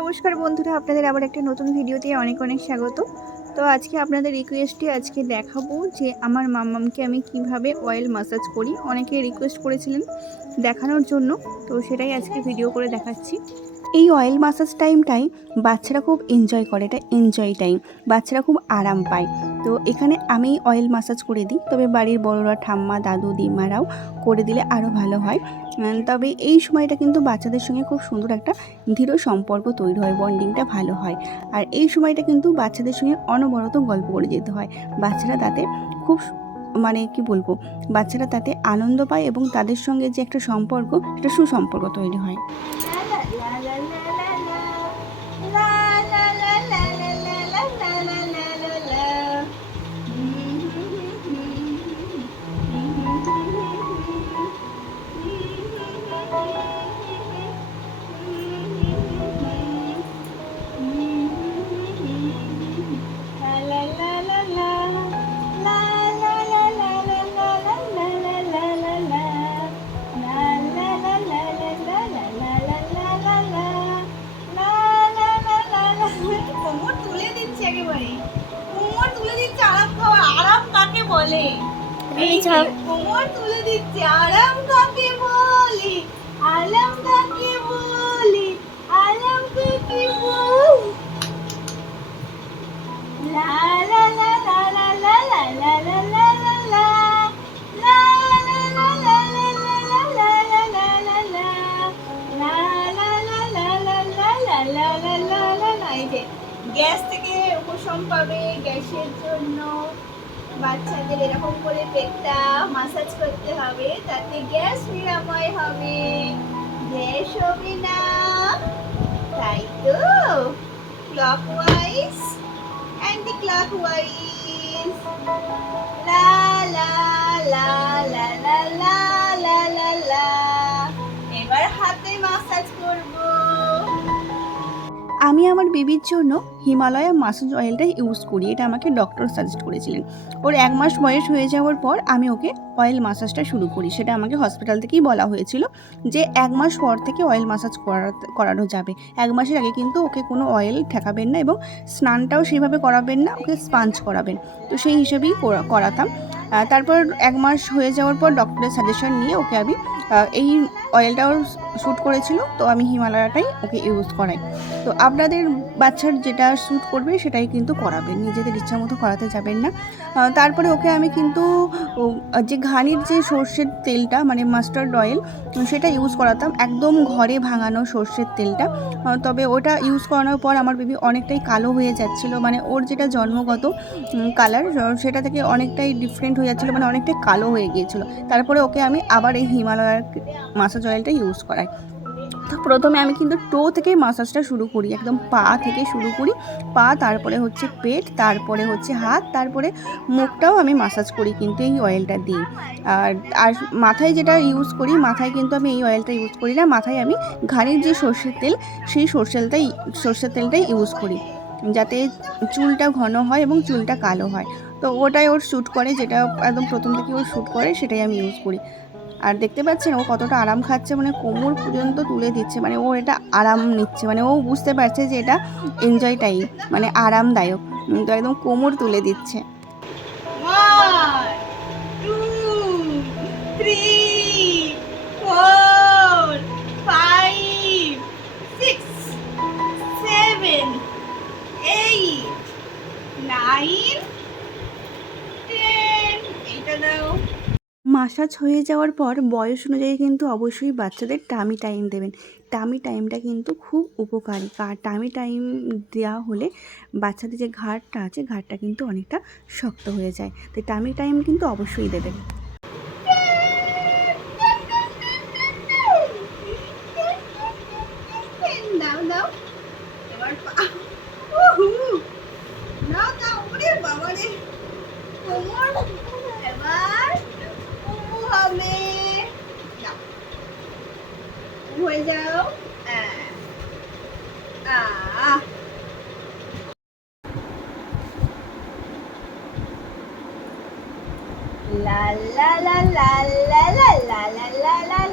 নমস্কার বন্ধুরা, আপনাদের আবার একটা নতুন ভিডিওতে অনেক অনেক স্বাগত। তো আজকে আপনাদের রিকোয়েস্টে আজকে দেখাবো যে আমার মামামকে আমি কীভাবে অয়েল মাসাজ করি। অনেকে রিকোয়েস্ট করেছিলেন দেখানোর জন্য, তো সেটাই আজকে ভিডিও করে দেখাচ্ছি। এই অয়েল মাসাজ টাইমটাই বাচ্চারা খুব এনজয় করে। এটা এনজয় টাইম বাচ্চারা খুব আরাম পায়। তো এখানে আমি অয়েল মাসাজ করে দিই। তবে বাড়ির বড়রা, ঠাম্মা, দাদু দিমারাও করে দিলে আরও ভালো হয়। তবে এই সময়টা কিন্তু বাচ্চাদের সঙ্গে খুব সুন্দর একটা দৃঢ় সম্পর্ক তৈরি হয়। বন্ডিংটা ভালো হয়। আর এই সময়টা কিন্তু বাচ্চাদের সঙ্গে অনবরত গল্প করে যেতে হয়। বাচ্চারা তাতে খুব মানে কি বলব? বাচ্চারা তাতে আনন্দ পায় এবং তাদের সঙ্গে যে একটা সম্পর্ক সেটা সুসম্পর্ক তৈরি হয়। গ্যাস থেকে উপশম পাবে গ্যাসের জন্য বাচ্চাদের এরকম করে পেটটা মাসাজ করতে হবে, তাতে গ্যাস নিরাময় হবে। গ্যাস হবে না। তাই তো ক্লকওয়াইজ অ্যান্টি ক্লকওয়াইজ লা লা লা লা লা লা লা লা লা। এবার হাতে মাসাজ করব। আমি আমার বেবির জন্য হিমালয়া মাসাজ অয়েলটা ইউজ করি, এটা আমাকে ডক্টর সাজেস্ট করেছিলেন। ওর এক মাস বয়স হয়ে যাওয়ার পর আমি ওকে অয়েল মাসাজটা শুরু করি। সেটা আমাকে হসপিটাল থেকেই বলা হয়েছিল যে এক মাস পর থেকে অয়েল মাসাজ করানো যাবে। এক মাসের আগে কিন্তু ওকে কোনো অয়েল ঠেকাবেন না এবং স্নানটাও সেইভাবে করাবেন না, ওকে স্পাঞ্জ করাবেন। তো সেই হিসেবেই করা- করাতাম। তারপর এক মাস হয়ে যাওয়ার পর ডক্টরের সাজেশন নিয়ে ওকে আমি এই অয়েলটাও শ্যুট করেছিল। তো আমি হিমালয়াটাই ওকে ইউজ করাই। তো আপনাদের বাচ্চার যেটা শ্যুট করবে, সেটাই কিন্তু করাবেন। নিজেদের ইচ্ছা মতো করাতে যাবেন না। তারপরে ওকে আমি কিন্তু যে ঘানির যে সর্ষের তেলটা মানে মাস্টার্ড অয়েল সেটা ইউজ করাতাম। একদম ঘরে ভাঙানো সর্ষের তেলটা। তবে ওটা ইউজ করানোর পর আমার বেবি অনেকটাই কালো হয়ে যাচ্ছিল। মানে ওর যেটা জন্মগত কালার সেটা থেকে অনেকটাই ডিফারেন্ট হয়ে যাচ্ছিল। মানে অনেকটাই কালো হয়ে গিয়েছিল। তারপরে ওকে আমি আবার এই হিমালয়ার মাসাজ অয়েলটা ইউজ করাই। প্রথমে আমি কিন্তু টো থেকে মাসাজটা শুরু করি, একদম পা থেকে শুরু করি। পা, তারপরে হচ্ছে পেট, তারপরে হচ্ছে হাত, তারপরে মুখটাও আমি মাসাজ করি কিন্তু এই অয়েলটা দিই। আর আর মাথায় যেটা ইউজ করি, মাথায় কিন্তু আমি এই অয়েলটা ইউজ করি না, মাথায় আমি ঘাড়ির যে সর্ষের তেল, সেই সর্ষের তেলটাই সর্ষের তেলটাই ইউজ করি। যাতে চুলটা ঘন হয় এবং চুলটা কালো হয়। তো ওটাই ওর শ্যুট করে, যেটা একদম প্রথম থেকে ওর শ্যুট করে, সেটাই আমি ইউজ করি। আর দেখতে পাচ্ছেন ও কতটা আরাম খাচ্ছে মানে কোমর পর্যন্ত তুলে দিচ্ছে মানে ও এটা আরাম নিচ্ছে মানে ও বুঝতে পারছে যে এটা এনজয় টাইম মানে আরামদায়ক তো একদম কোমর তুলে দিচ্ছে। মাসাজ হয়ে যাওয়ার পর বয়স অনুযায়ী কিন্তু অবশ্যই বাচ্চাদের টামি টাইম দেবেন। টামি টাইমটা কিন্তু খুব উপকারী। আর টামি টাইম দেওয়া হলে বাচ্চাদের যে ঘাড়টা আছে, ঘাড়টা কিন্তু অনেকটা শক্ত হয়ে যায়। তাই টামি টাইম কিন্তু অবশ্যই দেবেন। ওরে বাবা রে dấu à. À. La la la la la la la la la.